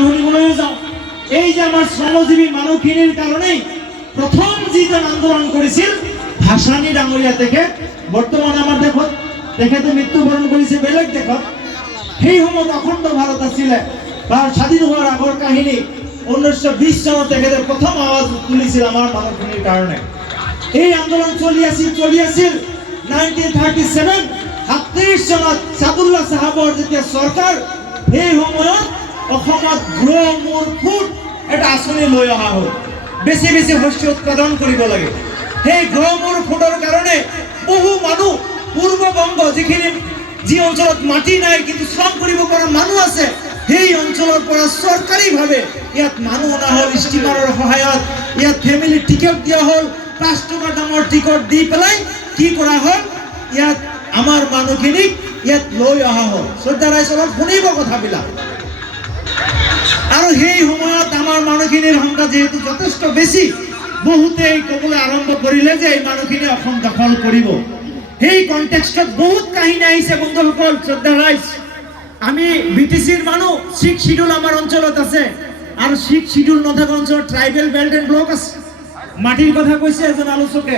গান শুনিবলৈ যাওঁ। এই যে আমাৰ শ্ৰমজীৱী মানুহখিনিৰ কাৰণেই প্ৰথম যিজন আন্দোলন কৰিছিল ভাসানী ডাঙৰীয়া তেখেত, বৰ্তমান আমাৰ দেশত তেখেতে মৃত্যুবৰণ কৰিছে বেলেগ দেশত। সেই সময়ত অখণ্ড ভাৰত আছিলে, ভাৰত স্বাধীন হোৱাৰ আগৰ কাহিনী। 1920 চনত তেখেতে প্ৰথম আৱাজ তুলিছিল আমাৰ মানুহখিনিৰ কাৰণে। এই আন্দোলন চলি আছিল 1937 37 চনত ছাদুল্লাহ চাহাবৰ যেতিয়া চৰকাৰ, সেই সময়ত অসমত গ্ৰ' মোৰ ফুড এটা আঁচনি লৈ অহা হ'ল। বেছি বেছি শস্য উৎপাদন কৰিব লাগে। সেই গ্ৰ' মোৰ ফুডৰ কাৰণে বহু মানুহ পূৰ্ববংগ যি অঞ্চলত মাটি নাই কিন্তু শ্ৰম কৰিব পৰা মানুহ আছে, সেই অঞ্চলৰ পৰা চৰকাৰীভাৱে ইয়াত মানুহ অনা হ'ল। ষ্টিমাৰৰ সহায়ত ইয়াত ফেমিলি টিকেট দিয়া হ'ল। 5 টকা দামৰ টিকট দি পেলাই কি কৰা হ'ল, ইয়াত আমাৰ মানুহখিনিক ইয়াত লৈ অহা হ'ল। শ্ৰদ্ধা ৰাইজৰ শুনিব কথাবিলাক। আৰু সেই সময়ত আমাৰ মানুহখিনিৰ সংখ্যা যিহেতু যথেষ্ট বেছি, বহুতেই ক'বলৈ আৰম্ভ কৰিলে যে এই মানুহখিনি অসম দখল কৰিব। সেই কনটেক্সটত বহুত কাহিনী আহিছে বন্ধুসকল, শ্ৰদ্ধা ৰাইজ। আমি বিটিচিৰ মানুহ, 6 শিডিউল আমাৰ অঞ্চলত আছে, আৰু 6 শিডিউল নথকা অঞ্চলত ট্ৰাইবেল বেল্ট এণ্ড ব্লক আছে। মাটিৰ কথা কৈছে এজন আলোচকে,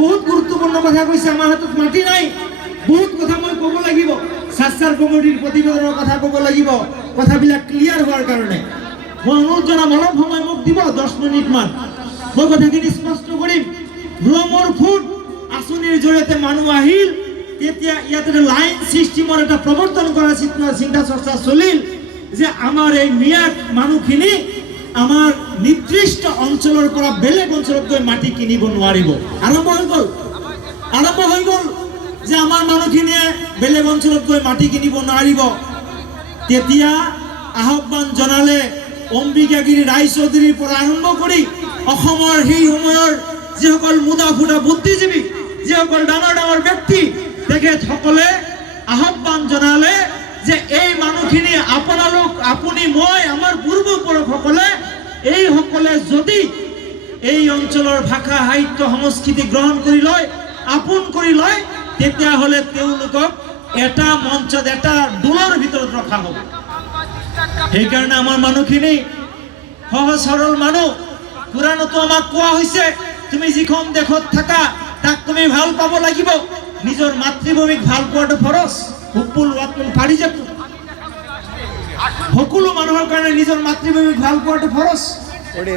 বহুত গুৰুত্বপূৰ্ণ কথা কৈছে। আমাৰ হাতত মাটি নাই, বহুত কথা মই ক'ব লাগিব। স্বাস্থ্যৰ কমিটিৰ প্ৰতিবেদনৰ কথা ক'ব লাগিব, কথাবিলাক ক্লিয়াৰ হোৱাৰ কাৰণে। মই অনুৰোধ জনাম, অলপ সময় মোক দিব, 10 মিনিটমান, মই কথাখিনি স্পষ্ট কৰিম। গ্ৰ' মোৰ ফুড আঁচনিৰ জৰিয়তে মানুহ আহিল, তেতিয়া ইয়াত লাইন ছিষ্টেমৰ এটা প্ৰৱৰ্তন কৰা চিন্তা চৰ্চা চলিল যে আমাৰ এই মিয়াক মানুহখিনি আমাৰ নিৰ্দিষ্ট অঞ্চলৰ পৰা বেলেগ অঞ্চলত গৈ মাটি কিনিব নোৱাৰিব। আৰম্ভ হৈ গ'ল যে আমাৰ মানুহখিনিয়ে বেলেগ অঞ্চলত গৈ মাটি কিনিব নোৱাৰিব। তেতিয়া আহ্বান জনালে অম্বিকাগিৰি ৰায়চৌধুৰীৰ পৰা আৰম্ভ কৰি অসমৰ সেই সময়ৰ যিসকল মুদা ফুটা বুদ্ধিজীৱী, যিসকল ডাঙৰ ডাঙৰ ব্যক্তি, তেখেতসকলে আহ্বান জনালে যে এই মানুহখিনি আপোনালোক, আপুনি, মই, আমাৰ পূৰ্বপুৰুষসকলে এইসকলে যদি এই অঞ্চলৰ ভাষা সাহিত্য সংস্কৃতি গ্ৰহণ কৰি লয়, আপোন কৰি লয়, তেতিয়াহ'লে তেওঁলোকক এটা মঞ্চত, এটা দোলৰ ভিতৰত ৰখা হ'ব। সেইকাৰণে আমাৰ মানুহখিনি সহজ সৰল মানুহ। পুৰাণতো আমাক কোৱা হৈছে, তুমি যিখন দেশত থাকা তাক তুমি ভাল পাব লাগিব, নিজৰ মাতৃভূমিক ভাল পোৱাটো ফৰজ। পাৰি যাব সকলো মানুহৰ কাৰণে নিজৰ মাতৃভূমিক ভাল পোৱাটো ফৰজ,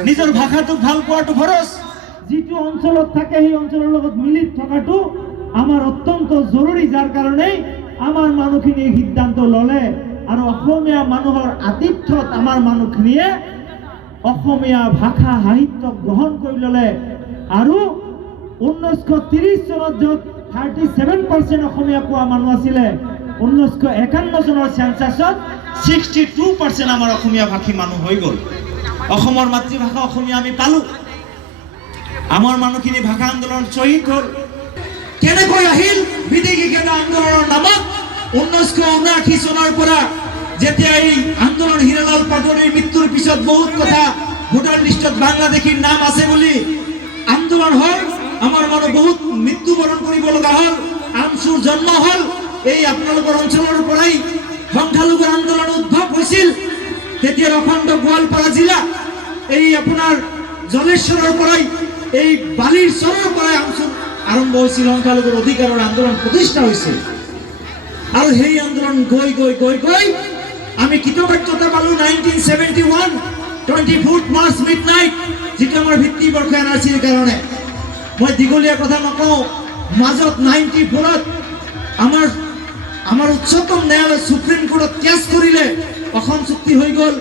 নিজৰ ভাষাটোক ভাল পোৱাটো ফৰজ। যিটো অঞ্চলত থাকে সেই অঞ্চলৰ লগত মিলি থকাটো আমাৰ অত্যন্ত জৰুৰী, যাৰ কাৰণে আমাৰ মানুহখিনি সিদ্ধান্ত ল'লে। আৰু অসমীয়া মানুহৰ আতিথ্যত আমাৰ মানুহখিনিয়ে অসমীয়া ভাষা সাহিত্য গ্ৰহণ কৰি ল'লে। আৰু 1930 চনত য'ত 37% অসমীয়া কোৱা মানুহ আছিলে, 1951 চনৰ চেঞ্চাছত 62% আমাৰ অসমীয়া ভাষী মানুহ হৈ গ'ল। অসমৰ মাতৃভাষা অসমীয়া আমি পালোঁ। আমাৰ মানুহখিনি ভাষা আন্দোলন শ্বহীদ হ'ল। কেনেকৈ আহিল বিদেশী খেদা আন্দোলনৰ নামত? 1979 চনৰ পৰা যেতিয়া এই আন্দোলন হীৰালাল পাটোৱাৰীৰ মৃত্যুৰ পিছত বহুত কথা ভোটাৰ লিষ্টত বাংলাদেশীৰ নাম আছে বুলি আন্দোলন হ'ল, আমাৰ মানুহ বহুত মৃত্যুবৰণ কৰিব লগা হ'ল, আমচুৰ জন্ম হ'ল। এই আপোনালোকৰ অঞ্চলৰ পৰাই সংখ্যালঘুৰ আন্দোলন উদ্ভৱ হৈছিল। তেতিয়া অখণ্ড গোৱালপাৰা জিলা, এই আপোনাৰ জলেশ্বৰৰ পৰাই, এই বালিৰ চৰৰ পৰাই আমচুৰ আৰম্ভ হৈছিল, সংখ্যালঘুৰ অধিকাৰৰ আন্দোলন প্ৰতিষ্ঠা হৈছিল। আৰু সেই আন্দোলন গৈ গৈ গৈ গৈ আমি কৃতকাৰ্যতা পালোঁ 1971 24 মাৰ্চ মিডনাইট, যিটো আমাৰ ভিত্তিবৰ্ষ NRCৰ কাৰণে। মই দীঘলীয়া কথা নকওঁ, মাজত 94ত আমাৰ উচ্চতম ন্যায়ালয় সুপ্ৰিম কোৰ্টত কেছ কৰিলে, অসম চুক্তি হৈ গ'ল।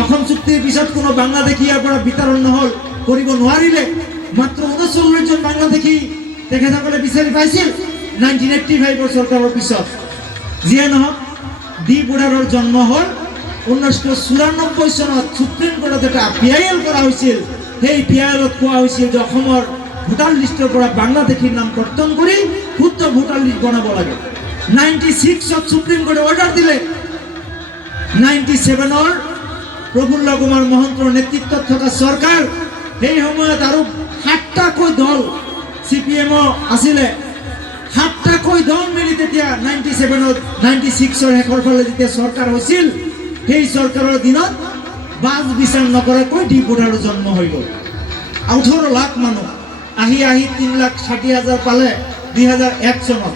অসম চুক্তিৰ পিছত কোনো বাংলাদেশী ইয়াৰ পৰা বিতৰণ নহ'ল, কৰিব নোৱাৰিলে। মাত্ৰ 39 জন বাংলাদেশী তেখেতসকলে বিচাৰি পাইছিল 1985 চৰকাৰৰ পিছত। যিয়ে নহওক, ডি বুঢ়াৰৰ জন্ম হ'ল 1994 চনত। সুপ্ৰিম কোৰ্টত এটা PIL কৰা হৈছিল। সেই PILত কোৱা হৈছিল যে অসমৰ ভোটাৰ লিষ্টৰ পৰা বাংলাদেশীৰ নাম কৰ্তন কৰি শুদ্ধ ভোটাৰ লিষ্ট বনাব লাগে। 96ত সুপ্ৰিম কোৰ্টে অৰ্ডাৰ দিলে। 97ৰ প্ৰফুল্ল কুমাৰ মহন্তৰ নেতৃত্বত থকা চৰকাৰ, সেই সময়ত আৰু 7টাকৈ দল CPM আছিলে, 7টাকৈ দল মিলি তেতিয়া 96ৰ শেষৰ ফালে যেতিয়া চৰকাৰ হৈছিল, সেই চৰকাৰৰ দিনত বাজ বিচাৰ নকৰাকৈ ডিপুটাৰো জন্ম হৈ গ'ল। 18 লাখ মানুহ আহি 3,60,000 পালে 2001 চনত।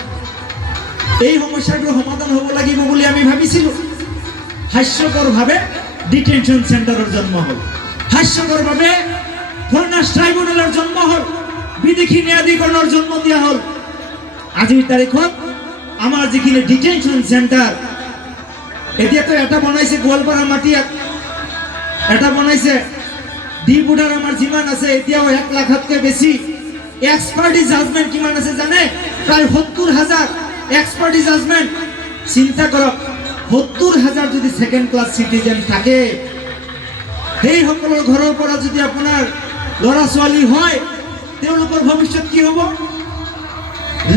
এই সমস্যাটোৰ সমাধান হ'ব লাগিব বুলি আমি ভাবিছিলোঁ। হাস্যকৰভাৱে ডিটেনশ্যন চেণ্টাৰৰ জন্ম হ'ল, হাস্যকৰভাৱে ফৰেনাৰ্ছ ট্ৰাইব্যুনেলৰ জন্ম হ'ল, বিদেশী ন্যায়াধীকৰণৰ জন্ম দিয়া হ'ল। আজিৰ তাৰিখত আমাৰ যিখিনি ডিটেনশ্যন চেণ্টাৰ, এতিয়াতো এটা বনাইছে গোৱালপাৰা মাটিয়াত, এটা বনাইছে ডিপুটাৰ আমাৰ যিমান আছে এতিয়াও 1 লাখতকৈ বেছি। এক্সপাৰ্টি জাজমেণ্ট কিমান আছে জানে? প্ৰায় 70,000 এক্সপাৰ্টি জাজমেণ্ট। চিন্তা কৰক, 70,000 যদি সেকেন্ড ক্লাছ সিটিজেন থাকে, সেইসকলৰ ঘৰৰ পৰা যদি আপোনাৰ ল'ৰা ছোৱালী হয়, তেওঁলোকৰ ভৱিষ্যত কি হ'ব?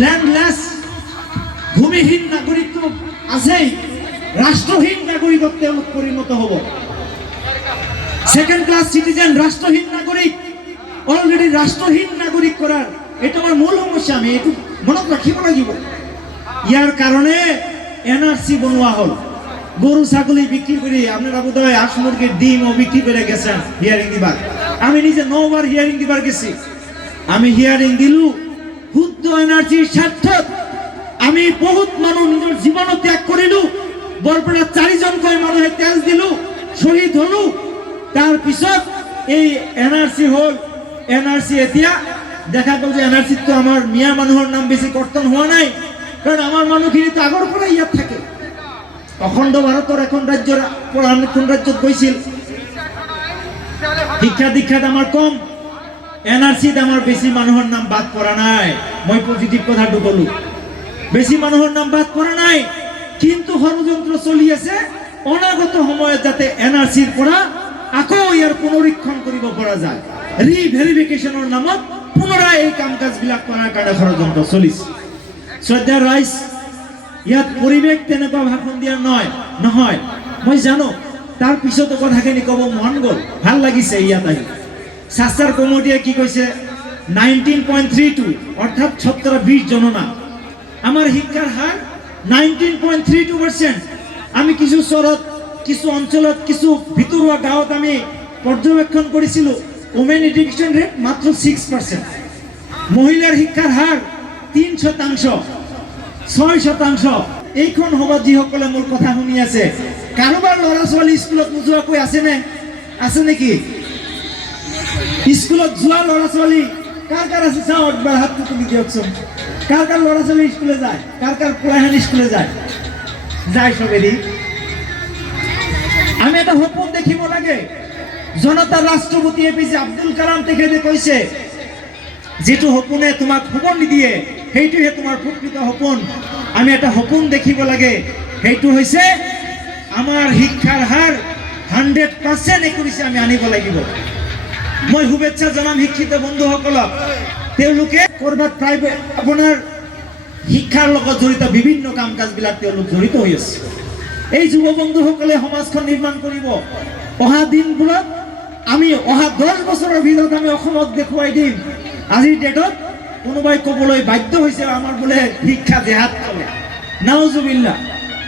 ল্যান্ডলেস, ভূমিহীন নাগৰিকত্ব আছেই, ৰাষ্ট্ৰহীন নাগৰিকত তেওঁলোক পৰিণত হ'ব। সেকেন্ড ক্লাছ সিটিজেন ৰাষ্ট্ৰহীন নাগৰিক, অলৰেডি ৰাষ্ট্ৰহীন নাগৰিক কৰাৰ এইটো আমাৰ মূল সমস্যা। আমি এইটো মনত ৰাখিব লাগিব। ইয়াৰ কাৰণে এনআৰসি বনোৱা হ'ল। গরু ছাগলী বিক্রি করে আপনারা বোধহয় হাঁস মুরগির ডিমও বিক্রি করে গেছেন হিয়ারিং দিবার। আমি নিজে 9 বার হিয়ারিং দিবার গেছি। আমি হিয়ারিং দিলু শুদ্ধ এনআরসির স্বার্থত। আমি বহুত মানুষ নিজের জীবন ত্যাগ করিলু। বরপেটা 4 জনকৈ মানুহে তেজ দিলু, শহীদ হলু। তার পিছত এই এনআরসি হল। এনআরসি এতিয়া দেখা গেল যে এনআরসি তো আমার মিয়া মানুহৰ নাম বেশি কৰ্তন হওয়া নাই, কাৰণ আমাৰ মানুহখিনি তো আগৰ পৰা ইয়াত থাকে। অখণ্ড ভাৰতৰ এখন ৰাজ্যৰ পৰা আন এখন ৰাজ্যত গৈছিল। শিক্ষা দীক্ষাত আমাৰ কম, এনআৰসিত আমাৰ বেছি মানুহৰ নাম বাদ পৰা নাই। মই পজিটিভ কথাটো কলো, বেছি মানুহৰ নাম বাদ পৰা নাই। কিন্তু ষড়যন্ত্ৰ চলি আছে অনাগত সময়ত যাতে এনআৰসিৰ পৰা আকৌ ইয়াৰ পুনৰীক্ষণ কৰিব পৰা যায়। ৰিভেৰিফিকেশ্যনৰ নামত পুনৰাই এই কাম কাজবিলাক কৰাৰ কাৰণে ষড়যন্ত্ৰ চলিছে। শ্ৰদ্ধা ৰাইজ, ইয়াত পৰিৱেশ তেনেকুৱা ভাষণ দিয়া নহয়। মই জানো তাৰ পিছতো কথাখিনি ক'ব মন গ'ল, ভাল লাগিছে ইয়াত আহি। শাস্ত্ৰৰ কমিটিয়ে কি কৈছে? 19.32 অৰ্থাৎ 17-20 জননা। আমাৰ শিক্ষাৰ হাৰ 19.32%। আমি কিছু চহৰত, কিছু অঞ্চলত, কিছু ভিতৰুৱা গাঁৱত আমি পৰ্যবেক্ষণ কৰিছিলোঁ, ওমেন এডুকেশ্যন ৰেট মাত্ৰ 6%। মহিলাৰ শিক্ষাৰ হাৰ 3%, 6%। এইখন সভাত যিসকলে মোৰ কথা শুনি আছে, কাৰোবাৰ ল'ৰা ছোৱালী স্কুলত নোযোৱাকৈ আছে নেকি? স্কুলত যোৱা ল'ৰা ছোৱালী কাৰ কাৰ আছে? চাওঁ একবাৰ হাতটো তুলি দিয়কচোন। কাৰ কাৰ ল'ৰা ছোৱালী স্কুলে যায়? কাৰ কাৰ পঢ়াহানি স্কুলে যায়? সবেৰই। আমি এটা সপোন দেখিব লাগে। জনতাৰ ৰাষ্ট্ৰপতি এপিজে আব্দুল কালাম তেখেতে কৈছে, যেটো সপোনে তোমাক সপোন নিদিয়ে সেইটোহে তোমাৰ প্ৰকৃত সপোন। আমি এটা সপোন দেখিব লাগে, সেইটো হৈছে আমাৰ শিক্ষাৰ হাৰ 100% একুৰিছে আমি আনিব লাগিব। মই শুভেচ্ছা জনাম শিক্ষিত বন্ধুসকলক। তেওঁলোকে কৰবাত প্ৰাইভেট আপোনাৰ শিক্ষাৰ লগত জড়িত বিভিন্ন কাম কাজবিলাক তেওঁলোক জড়িত হৈ আছে। এই যুৱ বন্ধুসকলে সমাজখন নিৰ্মাণ কৰিব। অহা দিনবোৰত আমি অহা 10 বছৰৰ ভিতৰত আমি অসমক দেখুৱাই দিম। আজিৰ ডেটত কোনোবাই ক'বলৈ বাধ্য হৈছে আমাৰ বোলে শিক্ষা জেহাদ চলে। নাউজুবিল্লাহ,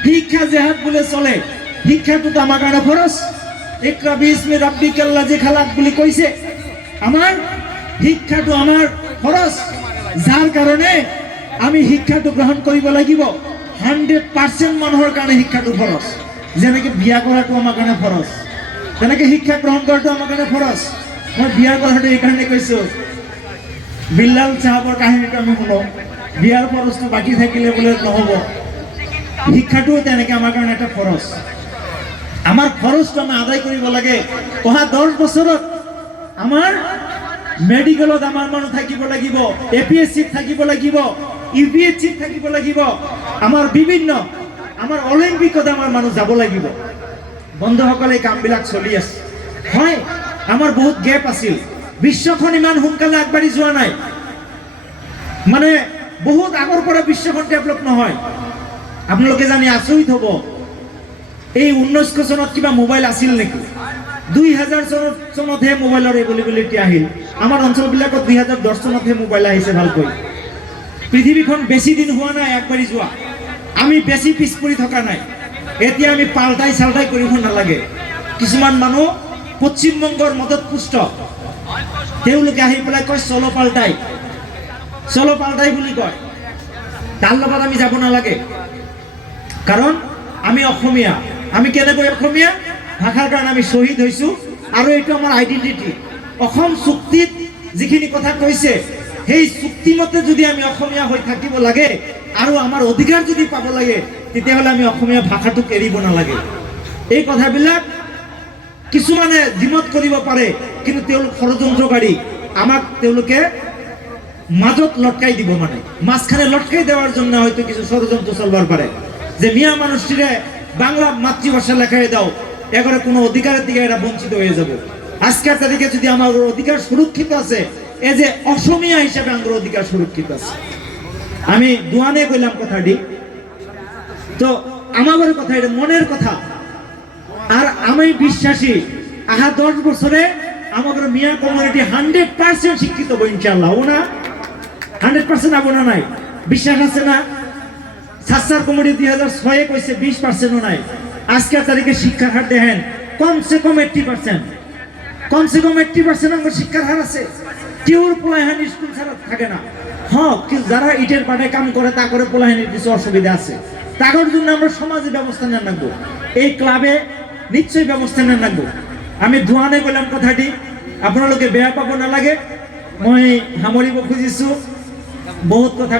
শিক্ষা জেহাদ বোলে চলে। শিক্ষাটোতো আমাৰ কাৰণে ফৰজ। ইকৰা বিস্মি ৰাব্বিকাল লাযী খালাক বুলি কৈছে। আমাৰ শিক্ষাটো আমাৰ ফৰজ, যাৰ কাৰণে আমি শিক্ষাটো গ্ৰহণ কৰিব লাগিব। 100% মানুহৰ কাৰণে শিক্ষাটো ফৰজ। যেনেকৈ বিয়া কৰাটো আমাৰ কাৰণে ফৰজ, তেনেকৈ শিক্ষা গ্ৰহণ কৰাটো আমাৰ কাৰণে ফৰজ। মই বিয়া কৰাটো এইকাৰণে কৈছোঁ, বিল্লাল চাহাবৰ কাহিনীটো আমি শুনো, বিয়াৰ ফৰজটো বাকী থাকিলে বোলে নহ'ব। শিক্ষাটোও তেনেকৈ আমাৰ কাৰণে এটা ফৰজ। আমাৰ খৰচটো আমি আদায় কৰিব লাগে। অহা 10 বছৰত আমাৰ মেডিকেলত আমাৰ মানুহ থাকিব লাগিব, এপিএসসিত থাকিব লাগিব, ইউপিএসসিত থাকিব লাগিব, আমাৰ বিভিন্ন আমাৰ অলিম্পিকত আমাৰ মানুহ যাব লাগিব। বন্ধুসকলে এই কামবিলাক চলি আছে। হয়, আমাৰ বহুত গেপ আছিল। বিশ্বখন ইমান সোনকালে আগবাঢ়ি যোৱা নাই। মানে বহুত আগৰ পৰা বিশ্বখন ডেভেলপ নহয়। আপোনালোকে জানি আচৰিত হ'ব, এই 1900 চনত কিবা মোবাইল আছিল নেকি? 2000 চনতহে মোবাইলৰ এভেইলেবিলিটি আহিল। আমাৰ অঞ্চলবিলাকত 2010 চনতহে মোবাইল আহিছে ভালকৈ। পৃথিৱীখন বেছি দিন হোৱা নাই আগবাঢ়ি যোৱা। আমি বেছি পিছ পৰি থকা নাই। এতিয়া আমি পাল্টাই চাল্টাই কৰিব নালাগে। কিছুমান মানুহ পশ্চিমবংগৰ মদত পুষ্ট, তেওঁলোকে আহি পেলাই কয় চলো পাল্টাই বুলি কয়। তাৰ লগত আমি যাব নালাগে, কাৰণ আমি অসমীয়া। আমি কেনেকৈ অসমীয়া? ভাষাৰ কাৰণে আমি শ্বহীদ হৈছো, আৰু এইটো আমাৰ আইডেন্টিটি। অসম চুক্তিত যিখিনি কথা কৈছে, সেই চুক্তিমতে যদি আমি অসমীয়া হৈ থাকিব লাগে আৰু আমাৰ অধিকাৰ যদি পাব লাগে, তেতিয়াহ'লে আমি অসমীয়া ভাষাটোক এৰিব নালাগে। এই কথাবিলাক কিছুমানে দ্বিমত কৰিব পাৰে, কিন্তু তেওঁলোক ষড়যন্ত্ৰকাৰী। আমাক তেওঁলোকে মাজত লটকাই দিব, মানে মাঝখানে লটকাই দেওয়ার জন্য হয়তো কিছু ষড়যন্ত্র চলবার পারে, যে মিয়া মানুষটিরে বাংলা মাতৃভাষা লেখায় দাও, এবারে কোনো অধিকারের দিকে এরা বঞ্চিত হয়ে যাব। আজকের তারিখে যদি আমার অধিকার সুরক্ষিত আছে, এই যে অসমীয়া হিসেবে আমার অধিকার সুরক্ষিত আছে। আমি দুয়ানে কইলাম কথাটি, তো আমার কথা এটা মনের কথা। আর আমি বিশ্বাসী আহা 10 বছরে আমাদের মিয়া কমিউনিটি 100% শিক্ষিত হবো ইনশাআল্লাহ। ও না 100% হবো না? নাই বিশ্বাস আছে না? সাসার কমিউনিটি 2006 কইছে 20%ও নাই। আজকের তারিখে শিক্ষার হার দেখেন কমসে কম 80%, কমসে কম 80% আমার শিক্ষার হার আছে। কেউর পোলাহান স্কুল ছাড়া থাকে না। হ্যাঁ, যারা ইটের পাটে কাম করে তা করে পোলাহানের কিছু অসুবিধা আছে, তাদের জন্য আমরা সমাজে ব্যবস্থা নেন রাখবো, এই ক্লাবে নিশ্চয়ই ব্যবস্থা নেন রাখবো। আমি দুয়ানে কইলাম কথাটি, আপোনালোকে বেয়া পাব নালাগে। মই সামৰিব খুজিছো, বহুত কথা